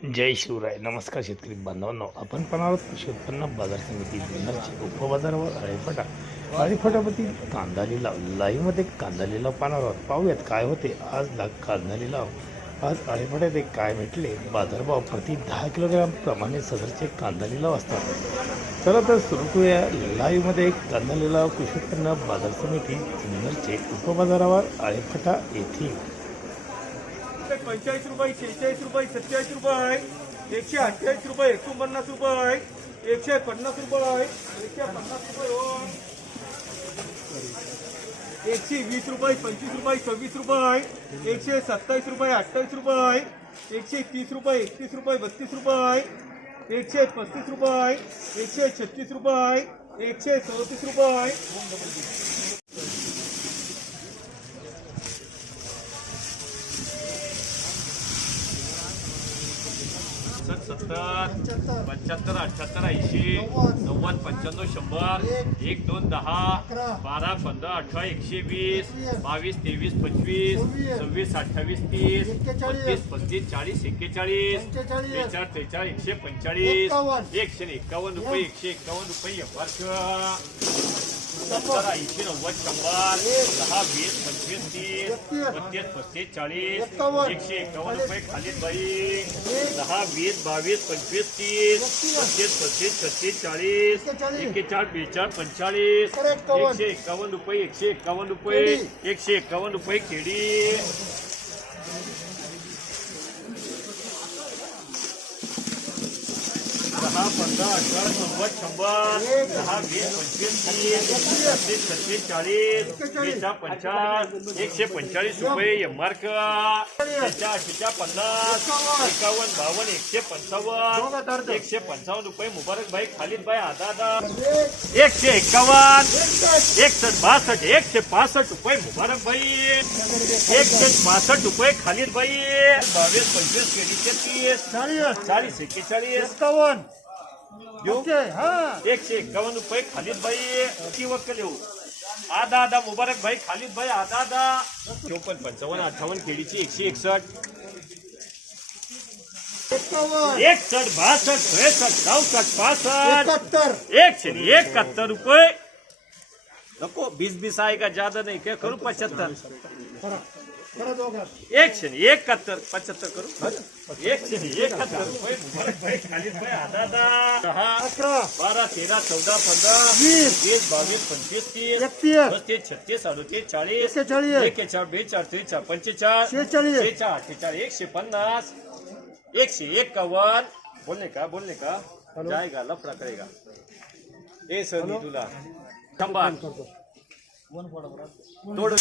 जय शिवराय. नमस्कार शेतकरी बांधवांनो. आपण पण आहोत कृषी उत्पन्न बाजार समिती जुन्नरची उपबाजारावर अळीफटा. अळीफटापती कांदा लिलाव. लाईव्हमध्ये कांदा लिलाव पाहणार आहोत. पाहूयात काय होते. आज ला कांदा लिलाव. आज अळेफटात एक काय भेटले? बाजारभाव प्रति दहा किलोग्राम प्रमाणे सदरचे कांदा लिलाव असतात. चला तर सुरू करूया. लाईव्हमध्ये कांदा लिलाव कृषी उत्पन्न बाजार समिती जुन्नरचे उपबाजारावर अळीफटा येथील पंचेचाळीस रुपये, शेहेचाळीस रुपये सत्तेचाळीस रुपये एकशे अठ्ठेचाळीस रुपये, एकोणपन्नास रुपये एकशे पन्नास रुपये एकशे पन्नास रुपये एकशे वीस रुपये, पंचवीस रुपये, सव्वीस रुपये एकशे सत्तावीस रुपये, अठ्ठावीस रुपये एकशे तीस रुपये, एकतीस रुपये, बत्तीस रुपये एकशे पस्तीस रुपये एकशे छत्तीस रुपये एकशे चौतीस रुपये सत्तर पंच्याहत्तर. अठ्याहत्तर ऐंशी नव्वद. पंच्याण्णव शंभर एक दोन दहा बारा पंधरा अठरा एकशे वीस बावीस तेवीस पंचवीस सव्वीस अठ्ठावीस तीस बत्तीस पस्तीस चाळीस एक्केचाळीस बेचाळीस त्रेचाळीस एकशे पंचेचाळीस एकशे एक्कावन्न रुपये एकशे एक्कावन्न रुपये एफआर सत्तर ऐंशी नव्वद शंभर दहा वीस पंचवीस तीस बत्तीस पस्तीस चाळीस एकशे एकावन्न रुपये खालीद बाई दहा वीस बावीस पंचवीस तीस पस्तीस पस्तीस छत्तीस चाळीस एक्केचाळीस बेचाळीस पंचेचाळीस एकशे एकावन्न रुपये एकशे एकावन्न रुपये एकशे एकावन्न रुपये केडी छत्तीस एकशे पंचेचाळीस रुपये एकावन्न बावन्न एकशे पंचावन्न एकशे पंचावन्न रुपये मुबारक भाई खालीद भाई एकशे बासष्ट एकशे रुपये मुबारक भाई एकशे रुपये खालीद भाई बावीस पंचवीस केडीचे तीस चाळीस एक्केचाळीस एक्कावन्न ओके हा. एकशे एक्कावन्न रुपये खालीद भाई किती वक्कल येऊ. आधा आधा मुबारक भाई खालीद भाई आधा आधा. चोपन्न पंचावन्न अठ्ठावन्न केळीची एकशे एकसष्ट एकसष्ट बासष्ट त्रेसष्ट चौसष्ट पासष्ट. एकाहत्तर. एकशे एकाहत्तर रुपये. नको बीस बीस आहे का ज्यादा नाही काय करू पचहत्तर. दोघं एकशे एकाहत्तर पचहत्तर करू एकशे एकाहत्तर बारा तेरा चौदा पंधरा वीस वीस बावीस पंचवीस तीस एकतीस पस्तीस छत्तीस अडतीस चाळीस एक्केचाळीस एक्केचाळीस बेचाळीस त्रेचाळीस पंचेचाळीस शेहेचाळीस बेचाळीस अठ्ठेचाळीस एकशे पन्नास एकशे एक्कावन्न. बोलणे का बोलणे का? जायगा लफडा करेगा. ए सर मी तुला तोड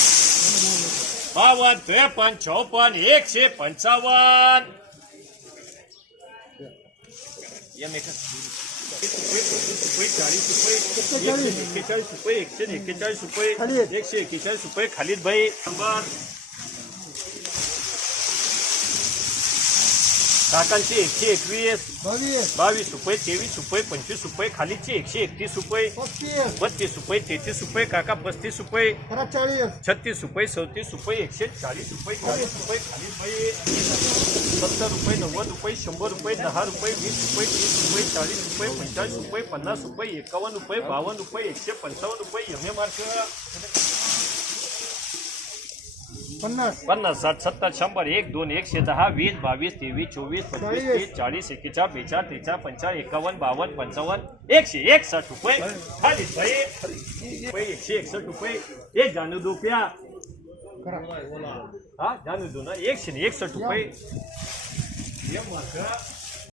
बावन्न त्रेपन्न चौपन्न एकशे पंचावन्न रुपये एकशे एक्केचाळीस रुपये एकशे एक्केचाळीस रुपये खालीद. एकशे एक्केचाळीस रुपये खालीद भाई કાકાંશી એકથી એકવીસ. બાવીસ. રૂપિયા ત્રેવીસ રૂપિયા પંચવીસ રૂપિયા ખાલી છે એકસો એકત્રીસ રૂપિયા બત્રીસ રૂપિયા તેત્રીસ રૂપિયા કાકા પસ્તીસ રૂપિયા છત્રીસ રૂપિયા સડત્રીસ રૂપિયા એકસો ચાલીસ રૂપિયા ચાલીસ રૂપિયા ખાલી ભાઈ સત્તર રૂપિયા નવ્વદ રૂપિયા શંભર રૂપિયા દહ રૂપિયા વીસ રૂપિયા ત્રીસ રૂપિયા ચાલીસ રૂપિયા પચાસ રૂપિયા પન્નાસ રૂપિયા એકાવન રૂપિયા બાવન રૂપિયા એકસો પંચાવન રૂપિયા એમએ માર્ક. पन्नास. पन्नास साठ सत्तर शंभर एक दोन एकशे दहा वीस बावीस तेवीस चोवीस पंचवीस तीस चाळीस एक्केचाळीस बेचाळीस त्रेचाळीस पंचाळीस एकावन्न बावन्न पंचावन्न एकशे एकसष्ट रुपये. खाली रुपये एकशे एकसष्ट रुपये. एक जानू रुपया हा जानू दो ना. एकशे एकसष्ट रुपये.